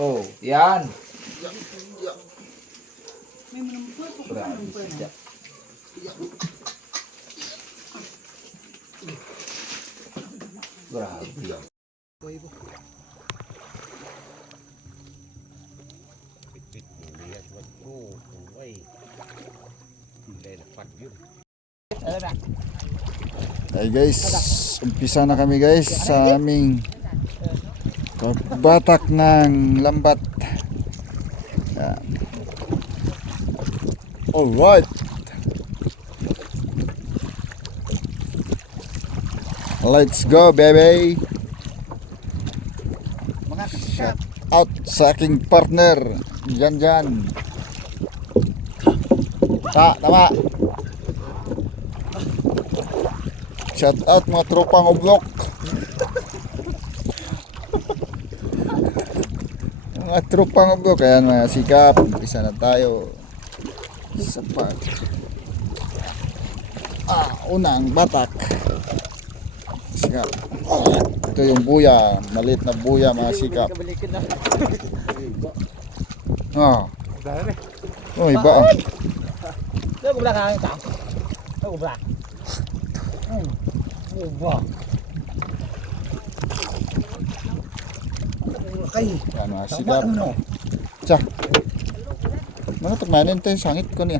Oh, yan. May menumpur po ko Grabe menumpur siya. na. Grabe yan. Ay guys, umpisa na kami guys sa aming pagbatak ng lambat. Yan. Alright. Let's go baby. Shout out sa aking partner. Yan. Tama. Shout out mga tropang oblok. Mga tropang oblok. Ayan mga sikap. Umpisa na tayo sa pag unang batak. Sikap. Ito yung buya. Maliit na buya mga sikap. Oh, iba ah. Đâu cũng là hàng tao. Đâu cũng là. Wow. Kay. Yan mga sikap. Tsa. Mana tagmanin ito yung sangit ko niya.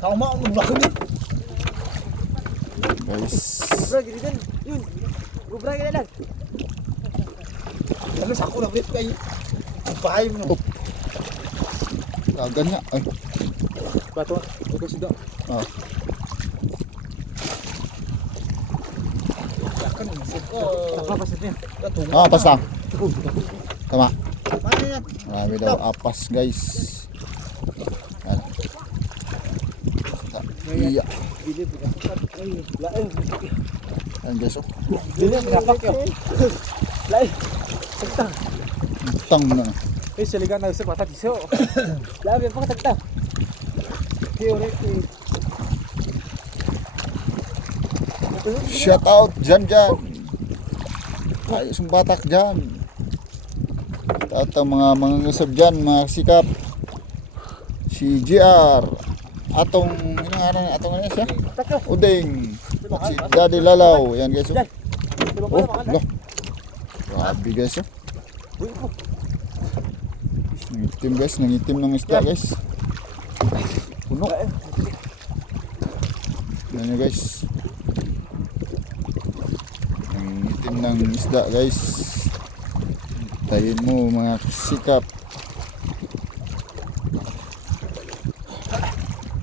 Tao mo ang laki ni. Guys. Gubra gini kan. Yun. Gubra gini lang. Ano sa ako lang dito kay. Bahay mo. Ganyan. Ay. Bato. Bukas sida. Oh. Kan masih. Apa pasnya? Apas lang. Tama. Mana yan? Marami daw apas guys. Yan. Iya. Bili bukas. Ay, lain. Yan guys. Oh. Bili dapat yo. Lain. Tagtang. Tang na. Eh siligan na sa patak iso. Labi pa tagtang. Theoretic. Shout out dyan. Ayos yung batak dyan. At ang mga ngusap dyan, mga sikap. Si GR. Atong ano siya? Uding. At si Daddy Lalaw. Yan guys. Oh, loh. Grabe guys. Nangitim guys. Nangitim ng isda guys. Puno. Yan nyo guys. Nangitim ng isda guys. Tayin mo mga sikap.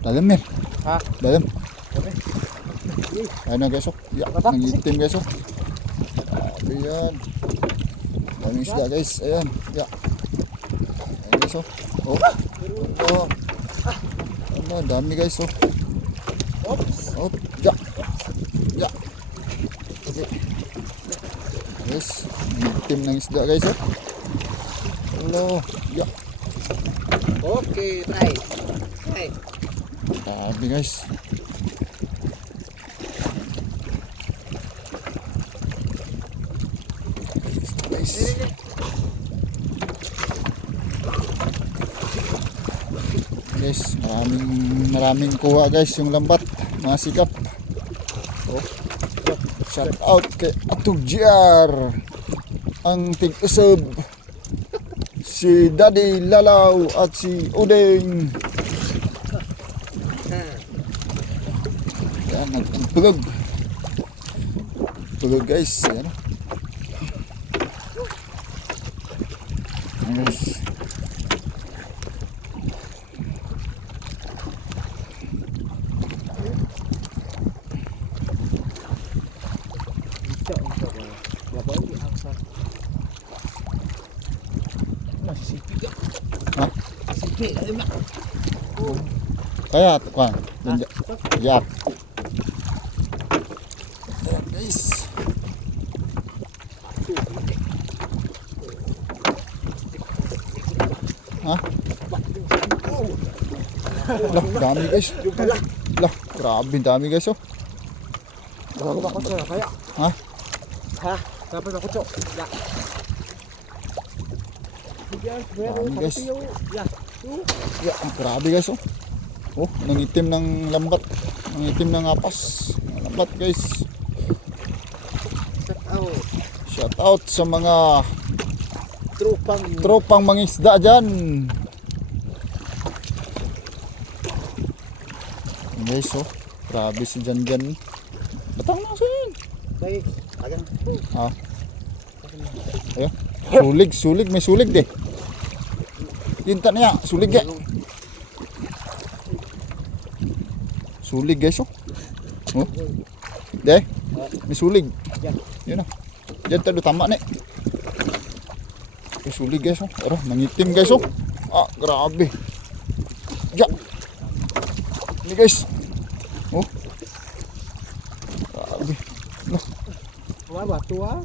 Dalam yan. Ha? Dalam. Ano guys oh. Ya, nangitim guys oh. Ayan. Daming isda guys. Ayan. Ya. Ayan guys oh. Oh. Oh. Ano, dami guys oh. Oh. Ya. Ya. Okay. Guys. Nangitim ng isda guys oh. Hello. Ya. Okay, try. Dami guys. Guys. Guys, maraming kuha guys yung lambat, mga sikap. Oh. Shout out kay Atug GR. Ang tig-usab. Si Daddy Lalaw at si Uding. Yan, nagpulog. Pulog guys. Yan. Yan guys. Ha? Kaya kan, yak. Ayan guys. Ha? Lah, dami guys. Lah, grabe dami guys oh. Ako ba ko kaya? Ha? Ha? Dapat ako, Cok. Ya. Dami guys. Yeah, grabe guys oh. Oh, nangitim ng lambat. Nangitim ng apas. Ng lambat guys. Shout out sa mga tropang mangisda dyan. Guys oh, grabe si Jan. Batang na sa yun. Ah. Ayun. Sulig, may sulig deh. Tinta niya, sulig ya. Sulig guys oh. Oh. Deh. May sulig. Yun ah. Diyan tayo tama ni. May sulig guys oh. Ara, nangitim guys oh. Ah, grabe. Ya. Ini guys. Oh. Grabe. Batu ah.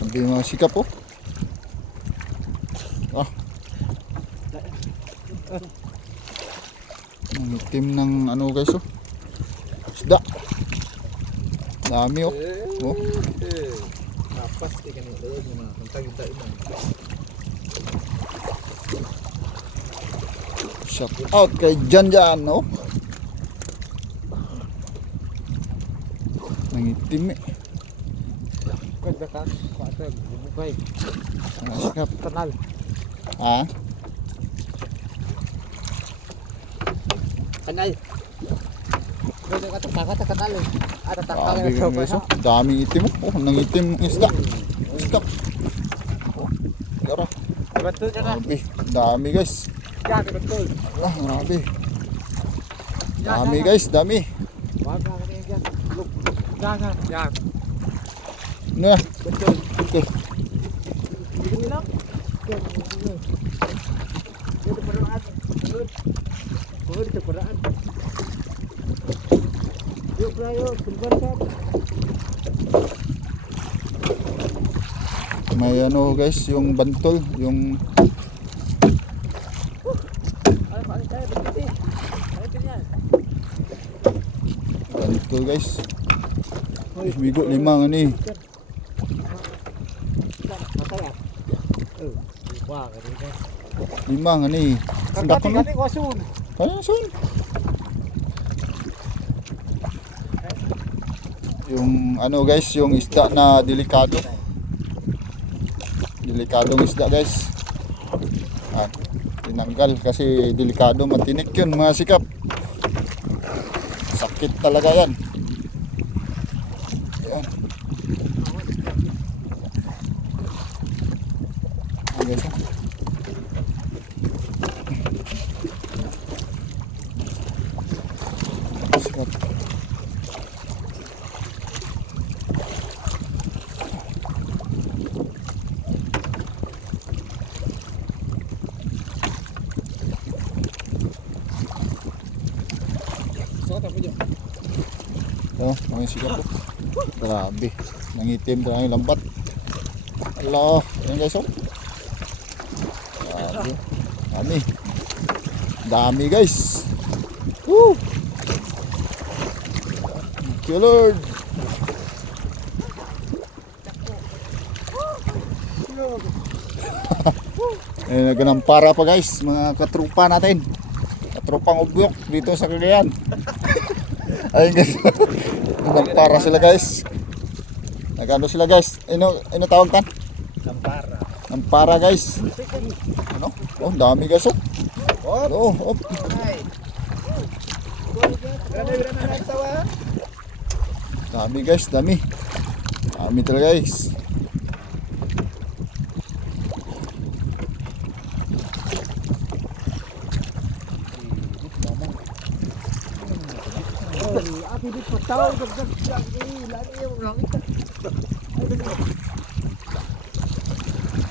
Grabe mga sikap oh. Ah. Nangitim ng ano guys oh. Isda. Dami oh. Oh. Napas ikan itu gimana? Tentang kita ini. Shout out kay Jan oh. Nangitim eh. Pwede ka. Pwede. Bukay. Mga sikap. Kanal. Ah. Kanal. Pwede ka takaka sa kanal eh. At takaka Grabe na guys oh. Daming itim oh. Oh, nangitim ang isda. Sikap. Oh. Yara. Betul ka na. Grabe. Dami guys. Yan, betul. Ah, grabe. Dami guys, dami. Wag ka na yan. Look. Jangan. Yan. Ano na? Betul. Betul. Hindi nila. Ito paraan. Ito paraan. Yuk prayo, kumbarkan. May ano guys, yung bantol, yung bantol guys. Ay, bigo limang ano eh. Wah, kaya. Limang ano eh. Sindak ko no? Kati wasun. Kaya sun. Yung ano guys, yung isda na delikado. Delikadong isda guys. Ah, tinanggal kasi delikado, matinik yun mga sikap. Sakit talaga yan. Yan. Ayan guys. Sikap. Oh, mga sikap po. Grabe. Nangitim talaga yung lambat. Allah. Ayan guys oh. Grabe. Dami. Dami guys. Woo! Thank you Lord. Naganampara pa guys. Mga katrupa natin. Katrupang ubyok dito sa Cagayan. Ayun guys. Naganampara sila guys. Nagano sila guys. Ano tawag tan? Lampara. Nampara guys. Ano? Oh, dami guys oh. Oh, oh. Dami guys, dami. Dami talaga guys. Aku di petau dekat lagi lagi yang orang itu.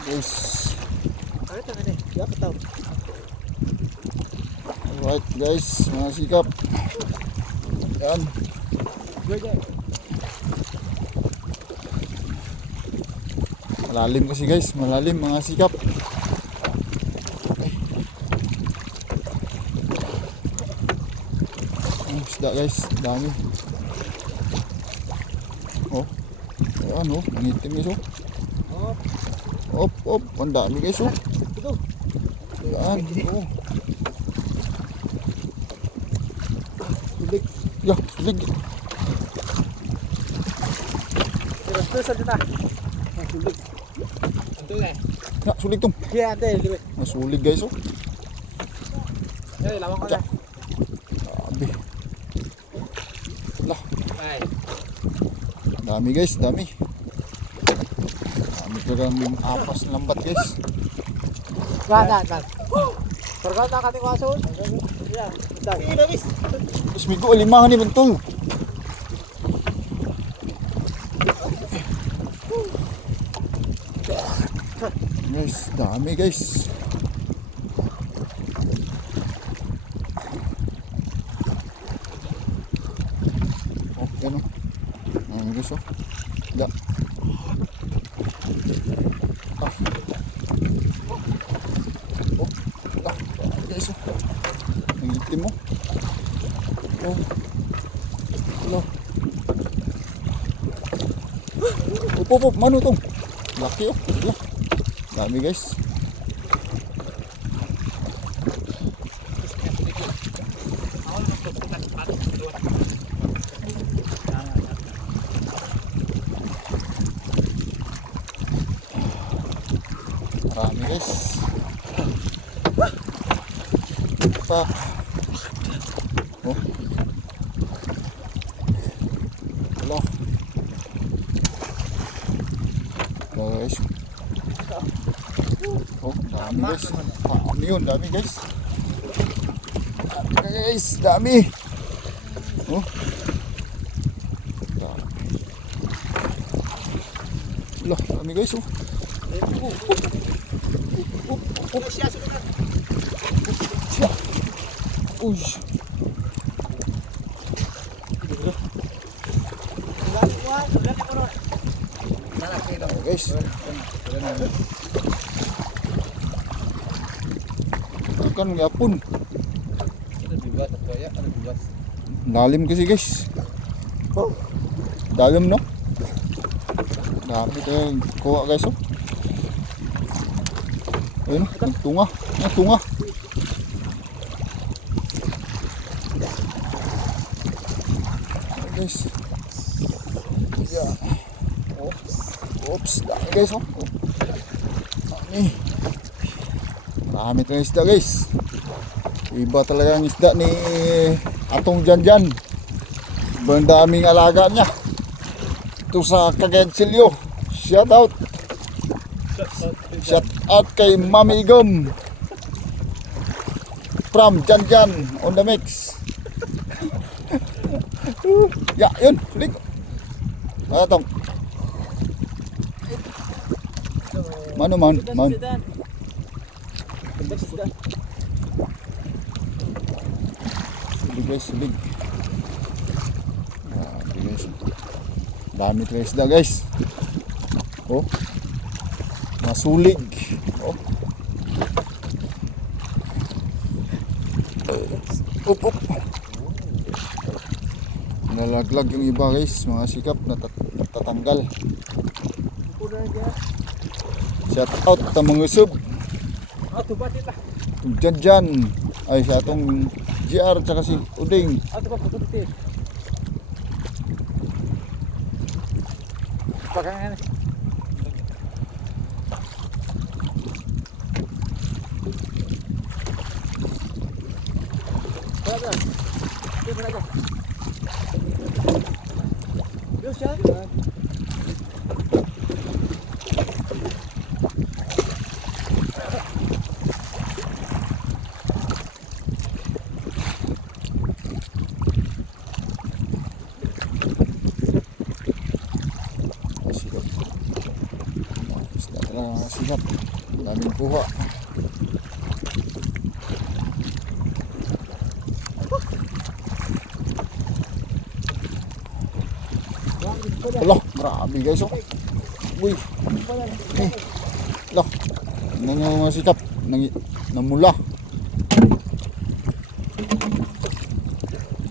Guys. Ada tangan ni. Ya petau. Alright guys, mga sikap. Yan. Malalim kasi guys, malalim mga sikap. Isda guys, dami. Oh. Ayan oh, nangitim guys oh. Op. Ang dami guys oh. Ito. Yan. Oh. Sulig. Ya, sulig. Terus aja ta. Sulig. Ito na. Ya, sulig tong. Iya, ante, liwit. Masulig guys oh. Lawak ko na. Grabe. Lah, Ay. dami guys, dami. Dami talagang apas na lambat guys. Kan. Terkait nak kating wasun. Iya, bentar. Ini bis. Terus migo, limangan ni bentol. Guys, dami guys. Oh, yan oh. Guys oh. Da. Ah. Oh, ah, guys oh. Nangitim mo. Oh. Hello. Up, mano tong? Laki oh. Wala. Dami guys. Marami guys. Pak. Oh. Hello. Guys. Oh, dami guys. Dami yun, dami guys. Dami guys, dami. Oh. Dami. Wala, dami guys oh. Uy. Guys. Kan yapon. Ano biwas at kaya? Ano biwas? Lalim kasi guys. Oh. Dalim no? Dami tayo kuha guys oh. Ayun, tunga. Tunga. Guys. Yeah. Oops, dami guys oh. Dami. Marami tayong isda guys. Iba talaga ang isda ni Atong Janjan. Ibang daming alaga niya. Ito sa Cagayan Silyo. Shout out. Shout out kay Mami Igom. From Janjan on the mix. Ya, yun. Sulig. Atong. Mano man. Sulig guys, sulig. Grabe guys. Dami talaga isda guys. Oh. Masulig. Oh. Up. Nalaglag yung iba guys, mga sikap na tatanggal. Shout out sa mga sub. Ato ba tita? Dyan. Ay sa atong GR tsaka si Uding. Ato ba puto tita? Pakangan. Berapa? Berapa? Yuk, siapa? Sikat. Daming kuha. Loh, grabe guys oh. Uy. Loh. Tingnan nyo mga sikap. Namula.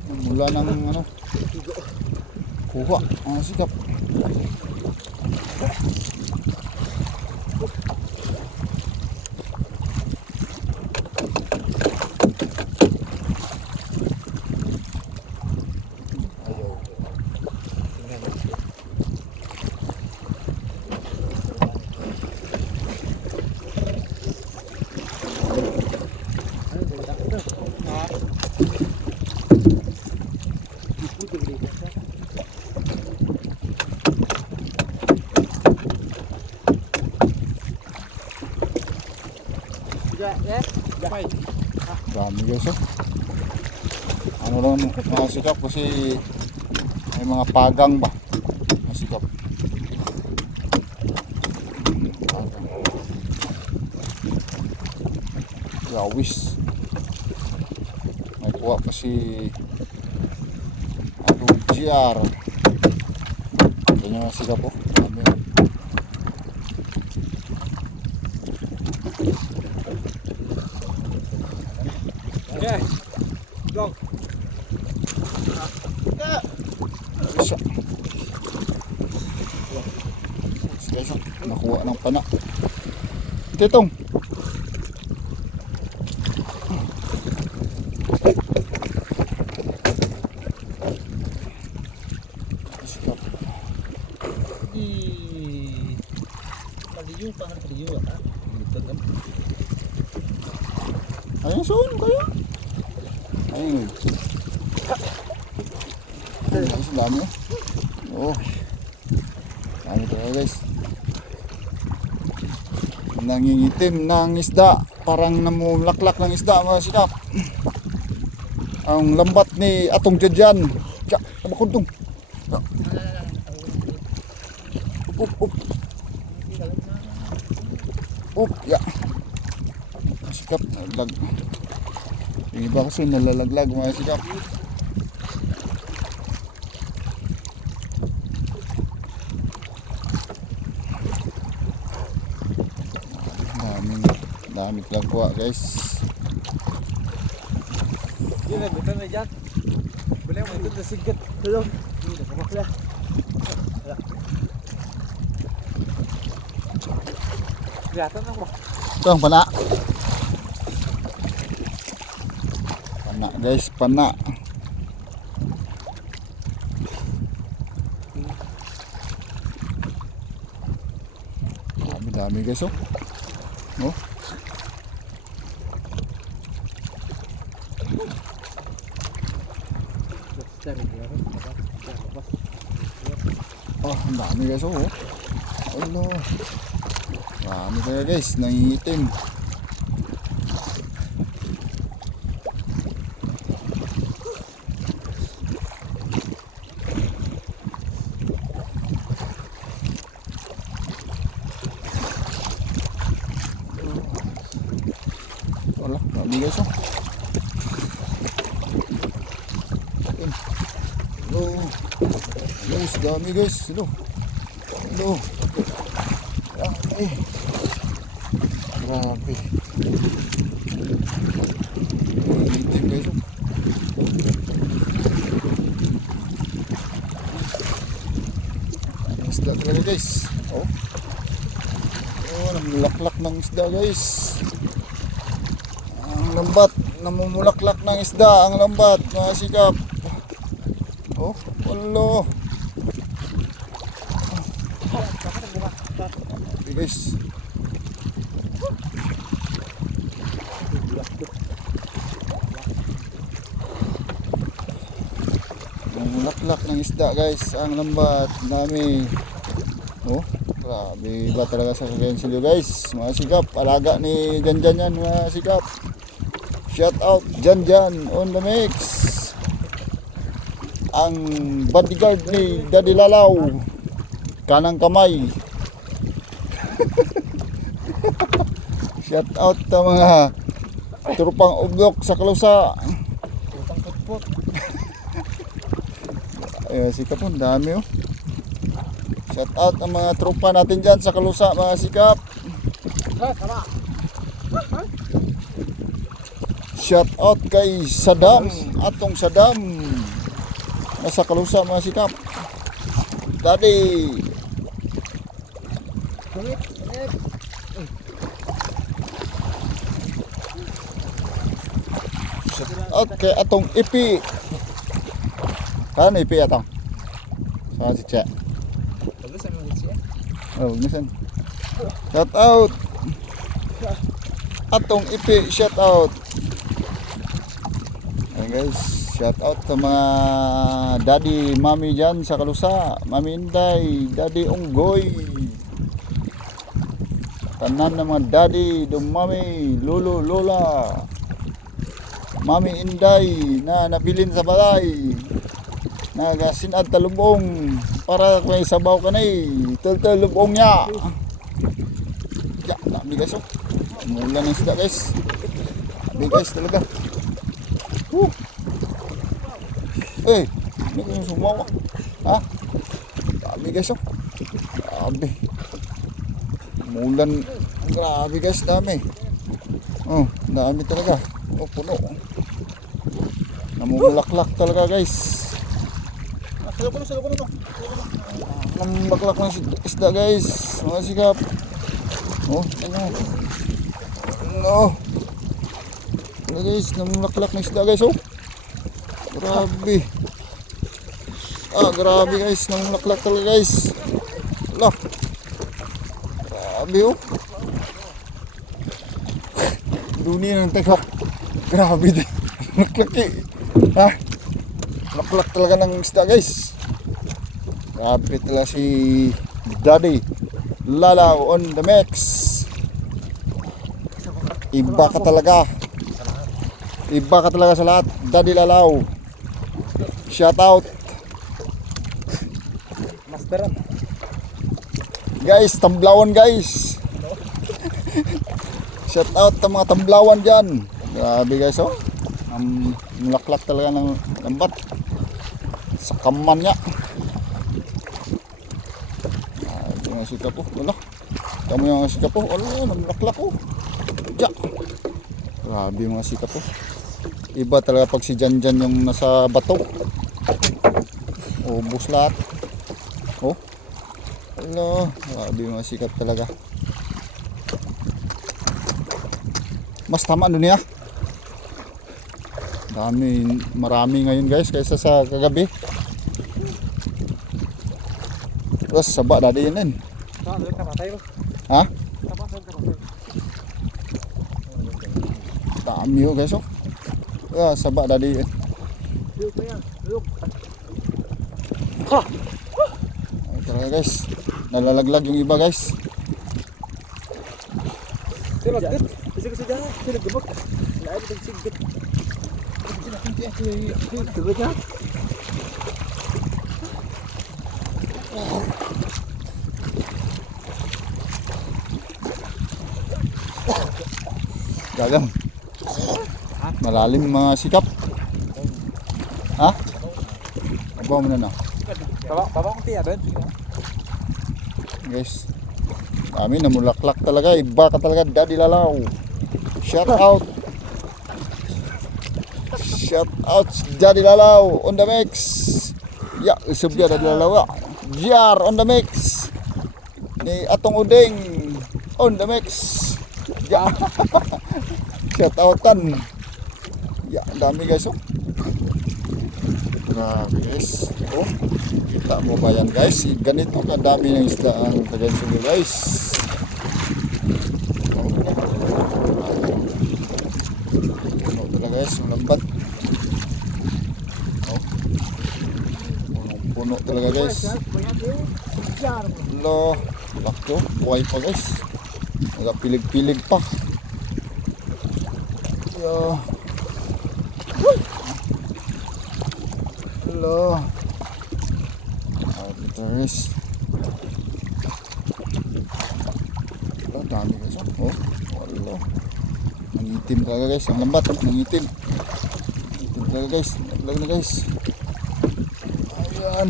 Namula ng ano. Kuha. Mga sikap. Gamay. Dami guys oh. Ano lang mga sikap kasi may mga pagang ba? Mga sikap. Pagang. Yawis. May kuha pa si GR. Ito nyo mga sikap oh. Dami. Okay. Go. Isa. Guys, nakuha ng pana. Titong. Sikap. Maliyo pa ang maliyo ha. Ayun, soon kayo. Ayun. Ayun, guys, dami oh. Dami talaga guys. Nangingitim ng isda. Parang namulaklak ng isda mga sikap. Ang lambat ni Atong Jadjan. Tiyak, namakundong. Up. Ya. Sikap, nalaglag. Yung iba kasi nalalaglag mga sikap. Daming lagwa guys. Yun, butan na dyan. Boleh mo ito na sigat. Tulong. Hindi na kumakla. Gatan ako. Ito ang pana. Pana guys, pana. Dami guys oh. Oh. Oh, ang dami guys oh. Ano? Dami kaya guys, nangingitim. Wala, dami guys oh. Hello. Guys, dami guys. Hello. Hello. Dami. Grabe. Itim guys oh. Isda talaga guys. Oh. Oh, namulaklak ng isda guys. Ang lambat, namumulaklak ng isda ang lambat mga sikap. Oh, wala. Okay guys. Namumulaklak ng isda guys ang lambat dami. Oh, grabe ba talaga sa Kagensilo guys. Mga sikap, alaga ni Janjan yan mga sikap. Shout out Janjan on the mix. Ang bodyguard ni Daddy Lalaw. Kanang kamay. Shout out sa mga trupang uglok sa Kalusa. Trupang putput. Ay, sikap po, dami oh. Shout out ang mga trupa natin dyan sa Kalusa mga sikap. Shout out kay Saddam, Atong Saddam. Nasa Kalusa mga sikap. Daddy. Shout out kay Atong Ipi. Kan Ipi Atong. Sama si Cek. Bagus sama siya. Oh, nisan. Shout out. Atong Ipi, shout out. Ayan guys, shout out sa mga daddy, mami dyan sa Kalusa. Mami Inday, Daddy Unggoy. tanan ng mga daddy, dumami, lolo, lola, mami inday na nabilin sa balay, nagasinad talubong para kung may sabaw ka na talubong niya. Ya, dami guys oh. Mula ng isda guys. Dami guys talaga. Eh, ano yung sumawa? Ha? Dami guys oh. Grabe. Mulan. Grabe guys, dami. Oh, dami talaga. Oh, puno. Namumulaklak talaga guys. Salo to. Namumulaklak ng isda guys. Mga sikap. Oh, ano. Oh. Ano guys, namumulaklak ng isda guys oh. Grabe. Grabe guys, namumulaklak talaga guys. Lah. Grabe oh. Dunia ng tekok. Grabe din. Naklaki. Ha? Naklak talaga ng isda guys. Grabe talaga si Daddy Lalaw on the mix. Iba ka talaga. Iba ka talaga sa lahat. Daddy Lalaw. Shout out. Masteran. Guys, tamblawan guys. Shout out sa mga tamblawan dyan. Grabe guys oh. Mulaklak talaga ng lambat. Sa kaman niya. Ito yung sikap po. Wala. Kamu yung sikap po. Wala. Namulaklak po. Diyak. Grabe mga sikap po. Iba talaga pag si Janjan yung nasa bato. Ubus lahat. Oh. Wala. Grabe mga sikap talaga. Mas tama doon niya. Marami ngayon guys kaysa sa kagabi. Terus sabak dadi yun. Ha? Dami yun guys oh. Sabak dadi yun. Talaga guys. Nalalaglag yung iba guys. Sige saja, sila gebek. Lain kita sigit. Gebek ya. Gagang. Malalim mga sikap. Ha? Aba mo na na. Baba ko tiya doon. Guys. Kami namulaklak talaga. Iba ka talaga Daddy Lalaw. Shout out. Shout out Daddy Lalaw on the mix. Ya, usap dia Daddy Lalaw. Jar on the mix. Ni Atong Uding on the mix. Ya. Shout outan. Ya, dami guys oh. Grabe guys. Oh, kita mo ba yan guys? Ganito kadami ng isda ang Tagaytay guys. Puno talaga guys, ang lambat. Oh. Puno talaga guys. Lo, bakto, buhay pa guys. Nagapilig-pilig pa. Yo. Hello. Ito guys. Dami guys. Oh, wala. Nangitim talaga guys. Ang lambat. Nangitim. Nangitim talaga guys. Naglag na guys. Ayan.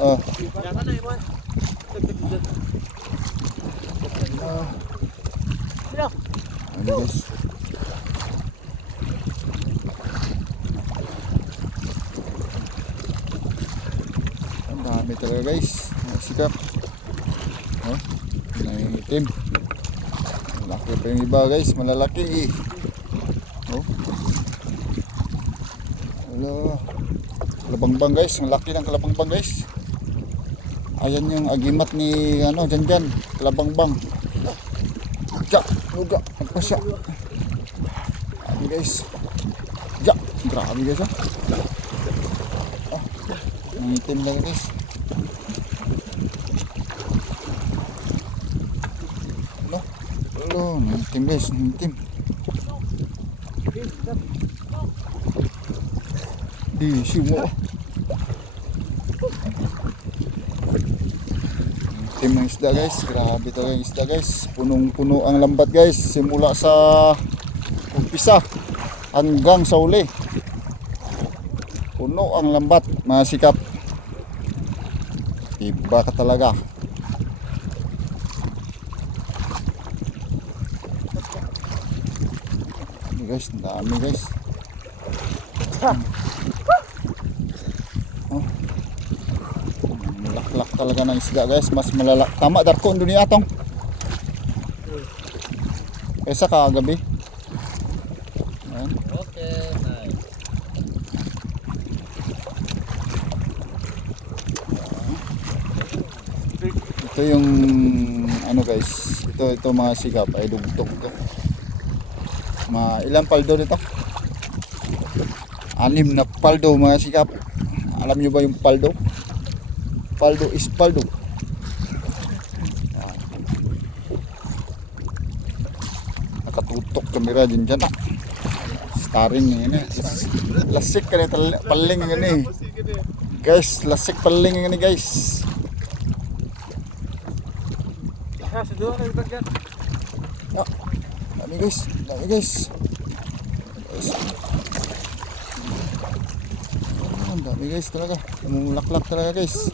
Oh. Ano guys. Dami talaga guys. Sikap. Oh, nangitim. Malaki pa yung iba guys. Malalaki. Oh. Hello. Kalabangbang guys. Ang laki ng kalabangbang guys. Ayan yung agimat ni Janjan. Kalabangbang. Jak. Luga. Nagpasya. Grabe guys. Jak. Grabe guys oh. Nangitim lang guys. Alo, nangitim guys, nangitim. Di simo. Nangitim ng isda guys. Grabe talaga yung isda guys. Punong-puno ang lambat guys. Simula sa umpisa hanggang sa uli. Puno ang lambat, mga sikap. Iba ka talaga. Guys, dami guys. Oh. Laklak talaga ng isda guys. Mas malala. Tama darko dunia atong. Kaysa kagabi. Ayan. Okay, nice. Ito yung ano guys. Ito mga sikap ay dugtog to. Ilang paldo nito? 6 na paldo mga sikap. Alam nyo ba yung paldo? Paldo is paldo. Nakatutok kamera dyan dyan. Starring nga ini. Lasik ka nito. Paling nga ini. Guys, lasik paling nga ini guys. Sudah na ibang dyan. Dami guys. Dami guys. Dami guys talaga. Namulaklak talaga guys.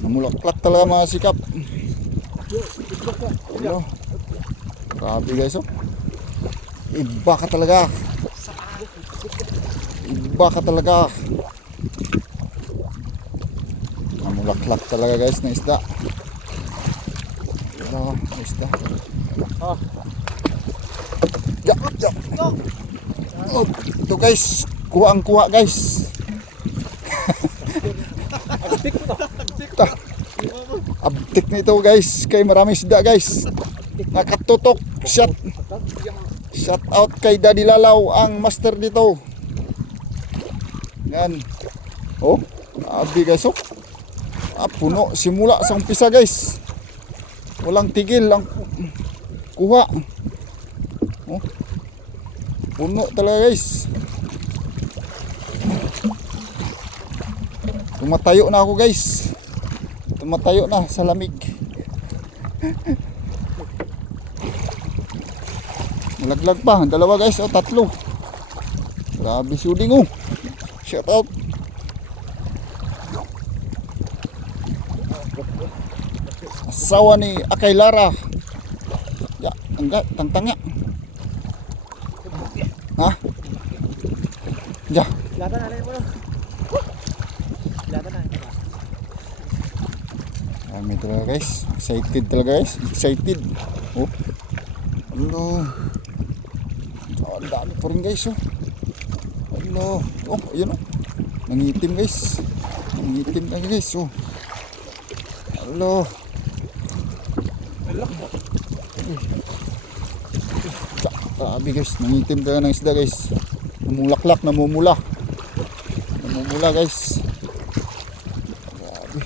Namulaklak talaga mga sikap. Hello. Grabe guys oh. Iba ka talaga. Iba ka talaga. Namulaklak talaga guys na isda. Hello, isda. Ya, ya. Oh, ito guys. Kuha ang kuha guys. Abtik nito guys. Kay marami isda guys. Nakatutok. Shout out kay Daddy Lalaw ang master dito. Yan. Oh, abi guys oh. Puno simula sa umpisa guys. Walang tigil ang kuha. Oh. Puno talaga guys. Tumatayo na ako guys. Tumatayo na sa lamig. Malaglag pa. Dalawa guys. O tatlo. Grabe shooting oh. Shout out. Asawa ni Akay Lara. Ya, enggak, tantangnya. Hah? Ya. Kelihatan ada yang mana? Kelihatan ada. Kami talaga guys. Excited talaga guys. Excited. Oh. Hello. Oh, ang dami pa rin guys oh. Hello. Oh, ayun oh. Nangitim guys. Nangitim talaga guys oh. Hello. Grabe guys, nangitim talaga ng isda guys. Namulaklak, namumula. Namumula guys. Grabe.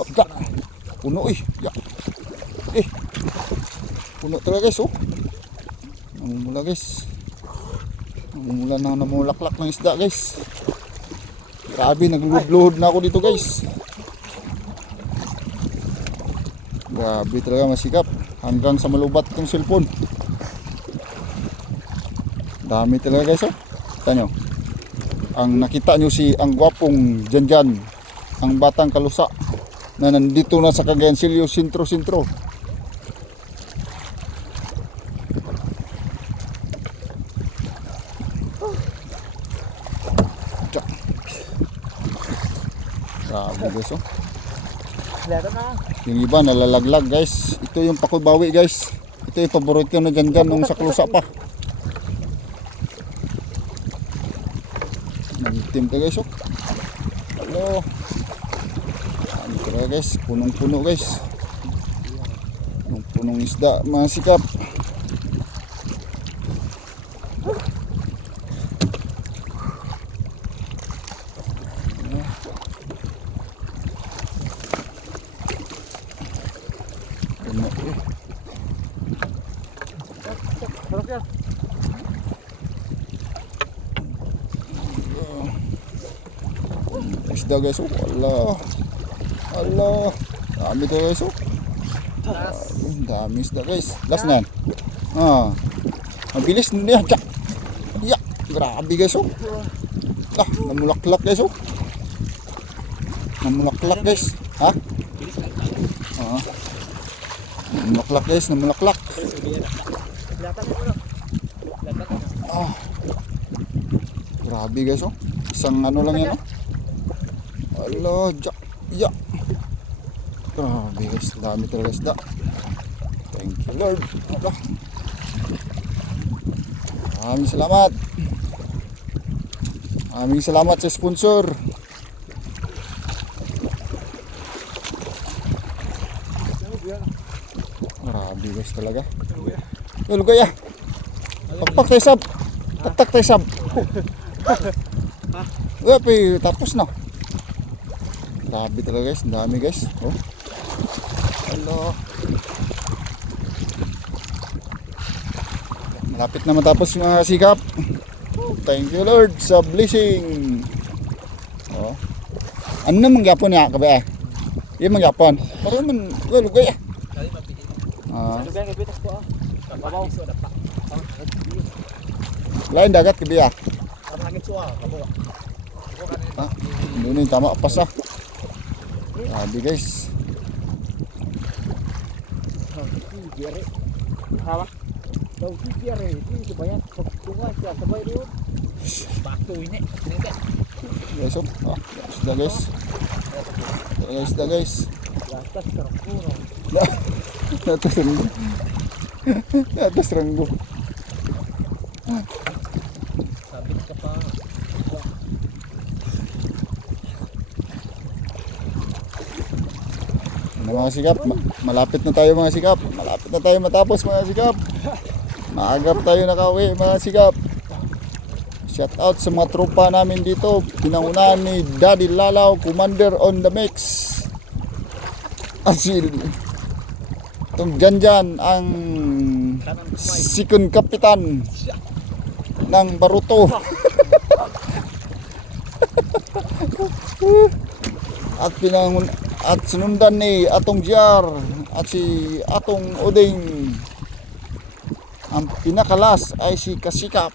Opda. Puno eh. Ya. Puno talaga guys oh. Namumula guys. Namumula na namulaklak ng isda guys. Grabe, nagluhod-luhod na ako dito guys. Grabe talaga masikap. Hanggang sa malubat itong cellphone. Dami talaga guys oh. Kita nyo. Ang nakita nyo ang gwapong Janjan. Ang batang kalusa. Na nandito na sa Cagayan Silio sentro-sentro. Grabe guys oh. Kelihatan na. Yung iba nalalaglag guys. Ito yung pakubawi guys. Ito yung paborito na Janjan nung sa kalusa pa. Nangitim ka guys oh. Hello. Ano talaga guys. Punong-puno guys. Punong isda mga sikap. Sarap yan. Isda guys, oh. Ala. Ala. Dami to guys, oh. Dami isda guys. Last na yan. Ah. Mabilis na yan. Tsak. Ya. Grabe guys, oh. Lah, namulaklak guys, oh. Namulaklak guys. Ha? Ah. Namulaklak guys, namulaklak. Ah. Grabe guys, oh. Isang ano lang yan, oh. Ala, jak, ya. Grabe guys, dami talaga isda. Thank you Lord. Ala. Maraming salamat. Maraming salamat sa sponsor. Grabe guys talaga. Lugay ah. Pakpak tayo sab. Tak tayo sab. Uy, tapos na. Grabe talaga guys, ang dami guys. Oh. Hello. Malapit na matapos yung mga sikap. Thank you Lord sa blessing. Oh. Ano na mangyapon niya kabe? Iya mangyapon. Pero man, lugay ah. Ah. Lugay nga bitak ko ah. Kabaw so dapat. Lain dagat kabe ah. Ang hangin so ah, kabaw. Ha? Hindi na tama pas ah. Grabe guys. Biare. Hawa. Daw biare, itu sebayan pagtungan siya sabay doon. Bato ini. Guys, oh. Ah, isda guys. Isda guys. Atas terpuno. Atas renggo. Atas renggo. Sabit ka pa. Ano mga sikap? Malapit na tayo mga sikap. Malapit na tayo matapos mga sikap. Maagap tayo nakauwi mga sikap. Shout out sa mga tropa namin dito. Pinangunahan ni Daddy Lalaw, Commander on the mix. Asil. Itong Janjan ang second kapitan ng Baruto. At sinundan ni Atong JR at si Atong Uding. Ang pinakalas ay si Kasikap.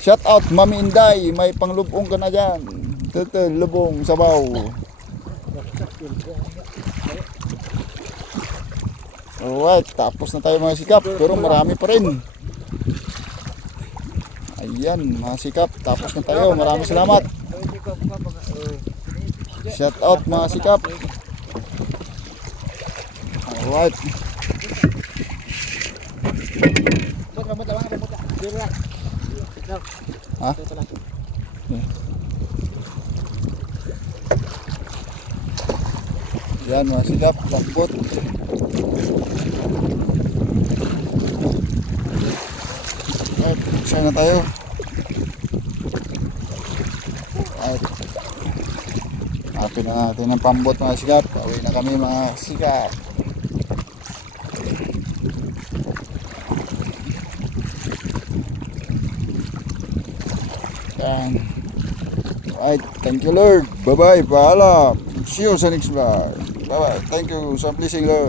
Shout out Mami Inday, may panglubong ka na dyan. Tutul, lubong, sabaw. Alright, tapos na tayo mga sikap, pero marami pa rin. Ayan, mga sikap, tapos na tayo. Maraming salamat. Shout out mga sikap. Alright. Ha? Yan mga sikap, lambot. Alright, share na tayo. Alright. Happy na natin ang pambot mga sikap. Pauwi na kami mga sikap. Yan. Alright, thank you Lord. Bye bye, paalam. See you sa next vlog. Bye bye, thank you sa blessing Lord.